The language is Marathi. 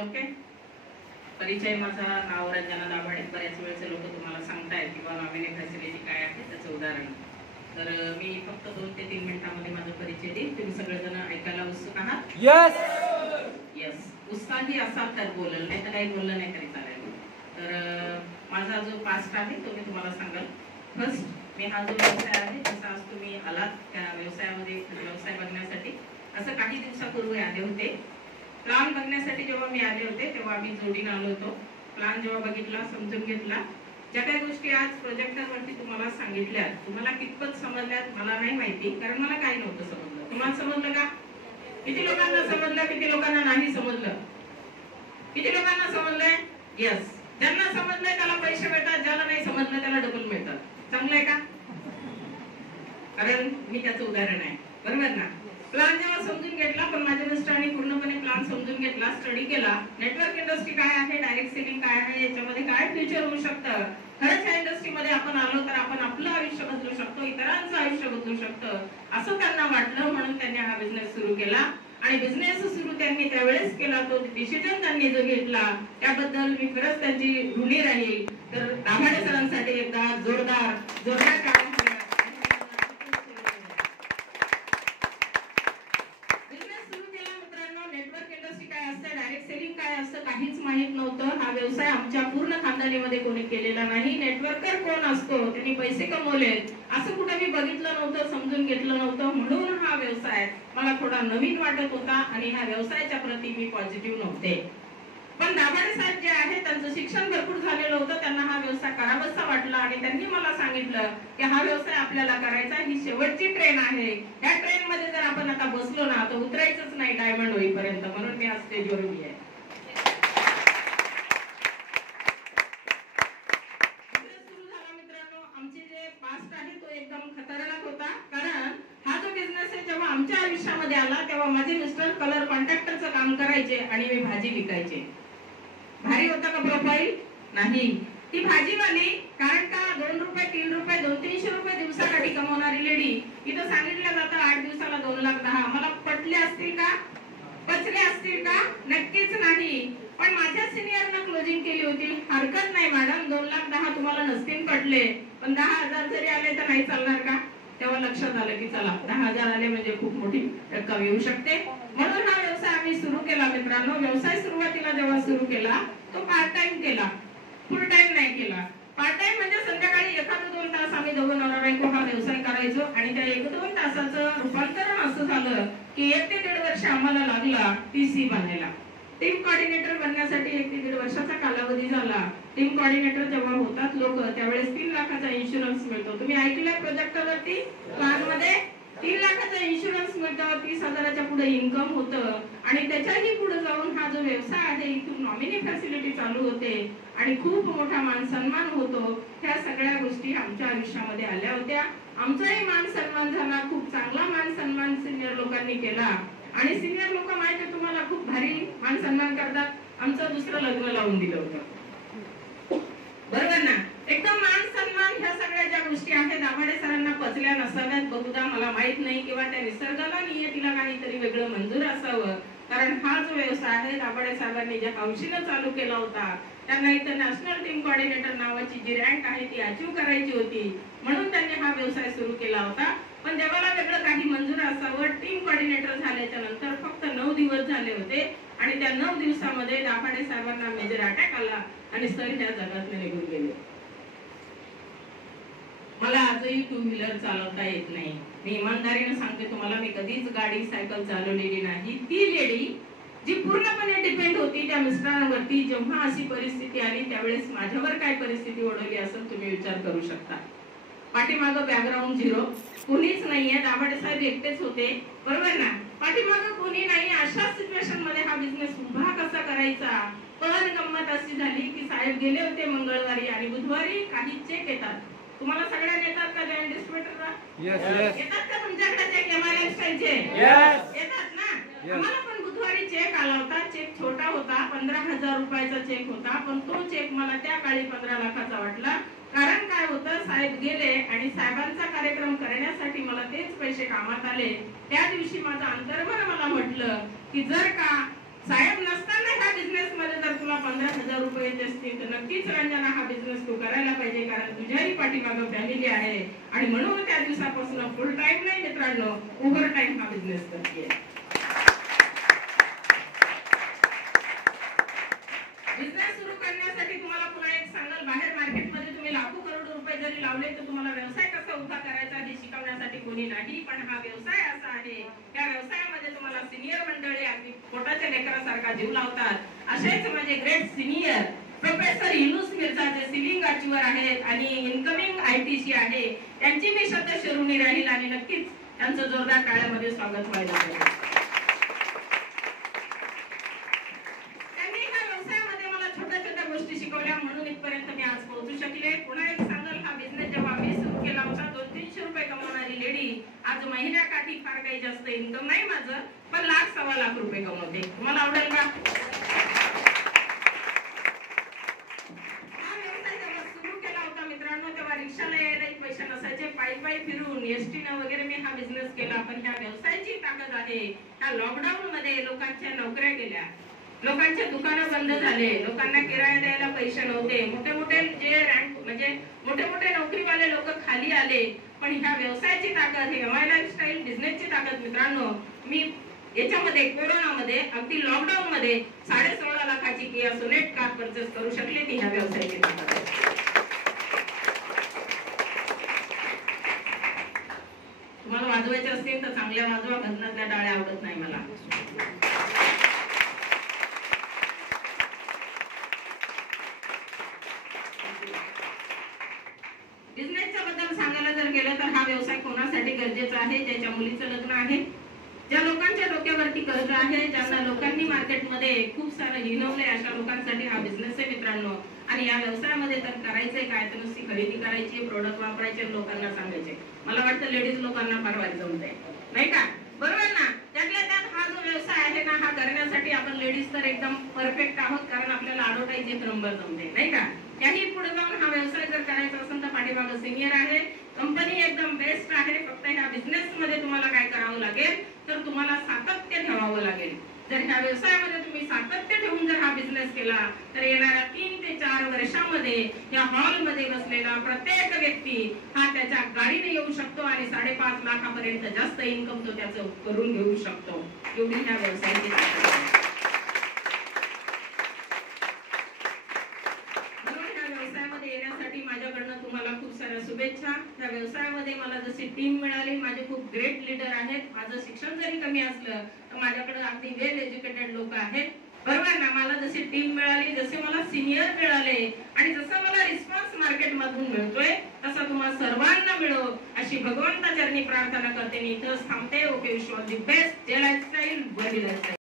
ओके. परिचय माझा नाव रंजना दाभाडे. बऱ्याच वेळचे लोक तुम्हाला सांगतायत किंवा नॉमिनी फॅसिलिटी काय आहे त्याचं उदाहरण. तर मी फक्त 2 ते 3 मिनिटांमध्ये माझा परिचय देईन. तुम्ही सगळेजण ऐकायला उत्सुक आहात? यस. उत्साही असाल तर बोलल, नाही तर काही बोललं नाही तरी चालेल. तर माझा जो पास्ट आहे तो मी तुम्हाला सांगाल. फर्स्ट, मी हा जो व्यवसाय आहे जसा आज तुम्ही आलात त्या व्यवसायामध्ये व्यवसाय बघण्यासाठी असं काही दिवसापूर्वी आले होते. प्लान बघण्यासाठी जेव्हा मी आले होते तेव्हा आम्ही जोडीने आलो होतो. प्लान जेव्हा बघितला, समजून घेतला, ज्या काही गोष्टी आज प्रोजेक्टरवरती तुम्हाला सांगितल्या तुम्हाला कितपत समजल्यात मला नाही माहिती, कारण मला काही नव्हतं समजलं. तुम्हाला समजलं का? किती लोकांना समजलं, किती लोकांना नाही समजलं? किती लोकांना समजलंय? यस. ज्यांना समजलंय त्याला पैसे मिळतात, ज्याला नाही समजलं त्याला डबल मिळतात. चांगलं आहे का? कारण मी त्याचं उदाहरण आहे, बरोबर ना? प्लान जेव्हा समजून घेतला, पण माझ्या मिस्टरांनी पूर्णपणे प्लान समजून घेतला, स्टडी केला. नेटवर्क इंडस्ट्री काय आहे, डायरेक्ट सेलिंग काय आहे, याच्यामध्ये काय फ्युचर होऊ शकतं, खरंच या इंडस्ट्रीमध्ये आपण आलो तर आपण आपलं आयुष्य बदलू शकतो, इतरांचं आयुष्य बदलू शकतं असं त्यांना वाटलं. म्हणून त्यांनी हा बिझनेस सुरू केला. आणि बिझनेस सुरू त्यांनी त्यावेळेस केला, तो डिसिजन त्यांनी जो घेतला त्याबद्दल मी खरंच त्यांची ऋणी राहील. तर दाभाडे सरांसाठी एकदा जोरदार टाळ्या. काहीच माहित नव्हतं. हा व्यवसाय आमच्या पूर्ण खानदानीमध्ये कोणी केलेला नाही. नेटवर्कर कोण असतो, त्यांनी पैसे कमवले असं कुठं मी बघितलं नव्हतं, समजून घेतलं नव्हतं. म्हणून हा व्यवसाय मला थोडा नवीन वाटत होता आणि ह्या व्यवसायाच्या प्रती मी पॉझिटिव्ह नव्हते. पण दाभाडे साहेब जे आहे त्यांचं शिक्षण भरपूर झालेलं होतं, त्यांना हा व्यवसाय करावासा वाटला आणि त्यांनी मला सांगितलं की हा व्यवसाय आपल्याला करायचा, ही शेवटची ट्रेन आहे. या ट्रेन मध्ये जर आपण आता बसलो ना तर उतरायचंच नाही डायमंड होईपर्यंत. म्हणून मी आज स्टेजवर उभी आहे. एकदम खतरनाक होता, कारण हा जो बिझनेस आहे जेव्हा आमच्या आयुष्यामध्ये आला तेव्हा माझे मिस्टर कलर कॉन्ट्रॅक्टरचं काम करायचे आणि मी भाजी विकायचे. भारी होता का प्रोफाईल? नाही. ती भाजीवाली, कारण का 2 रुपये 3 रुपये 200-300 रुपये दिवसासाठी कमवणारी लेडी, इथं सांगितलं जातं 8 दिवसाला 2,10,000. मला पटले असतील का? पचले असतील का? नक्कीच नाही. पण माझ्या सिनियरनं क्लोजिंग केली होती, हरकत नाही मॅडम 2,10,000 तुम्हाला नसतील पडले, पण 10,000 जरी आले तर नाही चालणार का? तेव्हा लक्षात आलं की चला 10,000 आले म्हणजे खूप मोठी रक्कम येऊ शकते. म्हणून हा व्यवसाय आम्ही सुरू केला. मित्रांनो, व्यवसाय सुरुवातीला जेव्हा सुरू केला तो पार्ट टाइम केला, फुल टाइम नाही केला. पार्ट टाइम म्हणजे संध्याकाळी 1-2 तास आम्ही दोघं नवरा बायको हा व्यवसाय करायचो आणि त्या 1-2 तासाचं रूपांतरण असं झालं की 1 ते 1.5 वर्ष आम्हाला लागला TC बनायला. टीम कोऑर्डिनेटर बनण्यासाठी 1 ते 1.5 वर्षाचा कालावधी झाला. टीम कोऑर्डिनेटर जेव्हा होतात लोक त्यावेळेस 3 लाखाचा इन्शुरन्स मिळतो. तुम्ही ऐकलंय प्रोजेक्टवरती प्लॅन मध्ये 3 लाखाचा इन्शुरन्स मिळतो, 30,000च्या पुढे इन्कम होतं आणि त्याच्याही पुढे जाऊन हा जो व्यवसाय आहे इथून नॉमिनी फॅसिलिटी चालू होते आणि खूप मोठा मान सन्मान होतो. ह्या सगळ्या गोष्टी आमच्या आयुष्यामध्ये आल्या होत्या. आमचाही मान सन्मान झाला, खूप चांगला मान सन्मान सिनियर लोकांनी केला आणि सिनियर लोक माहिती आहे तुम्हाला खूप भारी मान सन्मान करतात. आमचं दुसरं लग्न लावून दिलं होतं, बरोबर ना? एकदम मान सन्मान ह्या सगळ्या ज्या गोष्टी आहेत दाभाडे सरांना पचल्या नसाव्यात बहुधा, मला माहित नाही, किंवा त्या निसर्गाला नियतीला काहीतरी वेगळं मंजूर असावं. कारण हा जो व्यवसाय आहे दाभाडे साहेबांनी ज्या हौशीनं चालू केला होता, त्यांना इथं नॅशनल टीम कोऑर्डिनेटर नावाची जी रँक आहे ती अचीव्ह करायची होती, म्हणून त्यांनी हा व्यवसाय सुरू केला होता. पण देवाला वेगळं काही मंजूर असावं. टीम कोऑर्डिनेटर झाल्याच्या नंतर फक्त 9 दिवस झाले होते आणि त्या 9 दिवसामध्ये दाभाडे साहेबांना मेजर अटॅक आला आणि सर ह्या जगातून निघून गेले. मला आजही 2 व्हीलर चालवता येत नाही. मी इमानदारीने सांगते तुम्हाला, मी कधीच गाडी सायकल चालवलेली नाही. ती लेडी जी पूर्णपणे डिपेंड होती त्या मिस्टरांवरती, जेव्हा अशी परिस्थिती आली त्यावेळेस माझ्यावर काय परिस्थिती ओढवली असेल तुम्ही विचार करू शकता. पाठीमागं बॅकग्राऊंड 0, कोणीच नाहीये, दाभाडे साहेब एकटेच होते, बरोबर ना? पाठीमागं कोणी नाही. अशा सिच्युएशन मध्ये हा बिझनेस उभा कसा करायचा? पण गंमत अशी झाली की साहेब गेले होते मंगळवारी आणि बुधवारी काही चेक येतात. तुम्हाला सगळ्यांना येतात का जॉईंट डिस्ट्रीब्युटरला? येतात का तुमच्याकडे चेक? MRFचे येतात ना? आम्हाला पण बुधवारी चेक आला होता. चेक छोटा होता, 15,000 रुपयाचा चेक होता, पण तो चेक मला त्या काळी 15 लाखाचा वाटला. कारण काय होतं, साहेब गेले आणि साहेबांचा कार्यक्रम करण्यासाठी मला तेच पैसे कामात आले. त्या दिवशी माझं अंतर्मन मला म्हटलं की जर का साहेब नसताना हा बिझनेस बिझनेस मध्ये जर तुला 15,000 रुपये येत असतील तर नक्कीच रंजना हा बिझनेस तू करायला पाहिजे, कारण तुझ्याही पाठीमागं फॅमिली आहे आणि म्हणून त्या दिवसापासून फुल टाइम नाही मित्रांनो, ओव्हर टाइम हा बिझनेस करते. बिझनेस सुरू करण्यासाठी तुम्हाला पुन्हा एक सांगाल, बाहेर मार्केटमध्ये तुम्ही लाखो करोड रुपये जरी लावले तर तुम्हाला व्यवसाय कसा उभा करायचा हे शिकवण्यासाठी कोणी नाही. पण हा व्यवसाय असा आहे, या व्यवसायामध्ये तुम्हाला सिनियर मंडळी अगदी पोटाच्या लेकरासारखा जीव लावतात. असेच माझे great senior professor Yunus Mirza जे सिलिंग अचीवर आहेत आणि इनकमिंग ITC आहे, त्यांची मी शतशिरोणी राहील आणि नक्कीच त्यांचं जोरदार टाळ्यामध्ये स्वागत व्हायला पाहिजे. गोष्टी शिकवल्या म्हणून इथपर्यंत मी आज पोहोचू शकले. पुन्हा एक सांगाल, हा बिझनेस जेव्हा मी सुरू केला होता 200-300 रुपये कमवणारी लेडी आज महिन्याकाठी फार काही जास्त इन्कम नाही माझं, पण 1,00,000-1.25 लाख रुपये कमवते. तुम्हाला आवडेल का? हा व्यवसाय जेव्हा सुरू केला होता मित्रांनो, तेव्हा रिक्षाला यायलाही पैसे नसायचे, पायी फिरून एसटीने वगैरे मी हा बिझनेस केला. पण ह्या व्यवसायाची ताकद आहे. ह्या लॉकडाऊन मध्ये लोकांच्या नोकऱ्या गेल्या, लोकांचे दुकानं बंद झाले, लोकांना किराया द्यायला पैसे नव्हते, मोठे जे रँक म्हणजे मोठे नोकरीवाले लोक खाली आले. पण ह्या व्यवसायाची ताकद, हे MI लाईफस्टाईल बिझनेसची ताकद मित्रांनो, मी याच्यामध्ये कोरोनामध्ये अगदी लॉकडाऊन मध्ये 16.5 लाखाची किया सोनेट कार परचेस करू शकले. ती ह्या व्यवसायाची ताकद आहे. तुम्हाला वाजवायचे असतील तर चांगल्या वाजवा, भजनातल्या टाळ्या आवडत नाही मला. बिझनेसच्या बद्दल सांगायला जर गेलं तर हा व्यवसाय कोणासाठी गरजेचा आहे? ज्याच्या मुलीचं लग्न आहे, ज्या लोकांच्या डोक्यावरती कर्ज आहे, ज्यांना लोकांनी मार्केटमध्ये खूप सारं हिणवलंय, अशा लोकांसाठी हा बिझनेस आहे मित्रांनो. आणि या व्यवसायामध्ये तर करायचंय काय, तर नुसती खरेदी करायची, प्रोडक्ट वापरायचे, लोकांना सांगायचे. मला वाटतं लेडीज लोकांना फार वाईट जमतंय, नाही का? बरोबर ना? त्यातल्या त्यात हा जो व्यवसाय आहे ना, हा करण्यासाठी आपण लेडीज तर एकदम परफेक्ट आहोत, कारण आपल्याला ॲडव्हर्टाइज एक नंबर जमते, नाही का? त्याही पुढे जाऊन हा व्यवसाय जर करायचा असेल तर पाठीमागं सिनियर आहे, कंपनी एकदम बेस्ट आहे. फक्त ह्या बिझनेस मध्ये तुम्हाला काय करावं लागेल, तर तुम्हाला सातत्य ठेवावं लागेल. जर ह्या व्यवसायामध्ये तुम्ही सातत्य ठेवून जर हा बिझनेस केला तर येणाऱ्या 3 ते 4 वर्षामध्ये या हॉल मध्ये बसलेला प्रत्येक व्यक्ती हा त्याच्या गाडीने येऊ शकतो आणि 5.5 लाखापर्यंत जास्त इन्कम तो त्याचं करून घेऊ शकतो. एवढी ह्या व्यवसायाची ताकद आहे. येण्यासाठी माझ्याकडनं तुम्हाला खूप साऱ्या शुभेच्छा. या व्यवसायामध्ये मला जशी टीम मिळाली, माझे खूप ग्रेट लीडर आहेत. माझं शिक्षण जरी कमी असलं तर माझ्याकडे अगदी वेल एज्युकेटेड लोक आहेत, बरोबर ना? मला जशी टीम मिळाली, जसे मला सिनियर मिळाले आणि जसा मला रिस्पॉन्स मार्केट मधून मिळतोय तसा तुम्हाला सर्वांना मिळो अशी भगवंताचरणी प्रार्थना करते. मी इथंच थांबते. Okay, wish you all the best. जे लाईफस्टाईल, वर्ल्ड लाईफस्टाईल.